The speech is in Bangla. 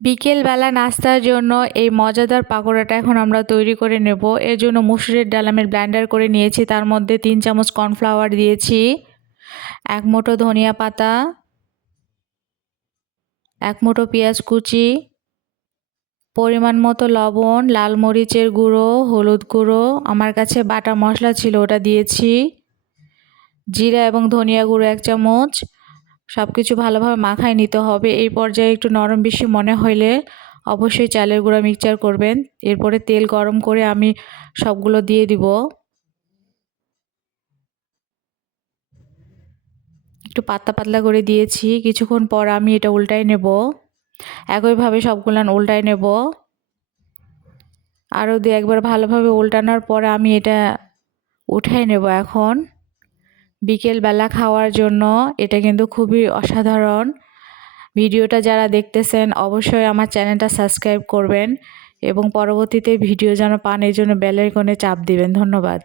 বিকেলবেলা নাস্তার জন্য এই মজাদার পাকোড়াটা এখন আমরা তৈরি করে নেব। এর জন্য মসুরের ডাল আমি ব্লেন্ডার করে নিয়েছি, তার মধ্যে 3 চামচ কর্নফ্লাওয়ার দিয়েছি, 1 মুঠো ধনিয়া পাতা, 1 মুঠো পেঁয়াজ কুচি, পরিমাণ মতো লবণ, লাল মরিচের গুঁড়ো, হলুদ গুঁড়ো, আমার কাছে বাটা মশলা ছিল ওটা দিয়েছি, জিরা এবং ধনিয়া গুঁড়ো 1 চামচ। সব কিছু ভালোভাবে মাখায় নিতে হবে। এই পর্যায়ে একটু নরম বেশি মনে হইলে অবশ্যই চালের গুঁড়া মিক্সচার করবেন। এরপরে তেল গরম করে আমি সবগুলো দিয়ে দিব। একটু পাতলা পাতলা করে দিয়েছি। কিছুক্ষণ পর আমি এটা উল্টাই নেব। একইভাবে সবগুলান উল্টাই নেব। আরও দিয়ে একবার ভালোভাবে উল্টানোর পরে আমি এটা উঠাই নেব। এখন বিকেলবেলা খাওয়ার জন্য এটা কিন্তু খুবই অসাধারণ। ভিডিওটা যারা দেখতেছেন অবশ্যই আমার চ্যানেলটা সাবস্ক্রাইব করবেন এবং পরবর্তীতে ভিডিও যেন পান এর জন্য বেল আইকনে চাপ দিবেন। ধন্যবাদ।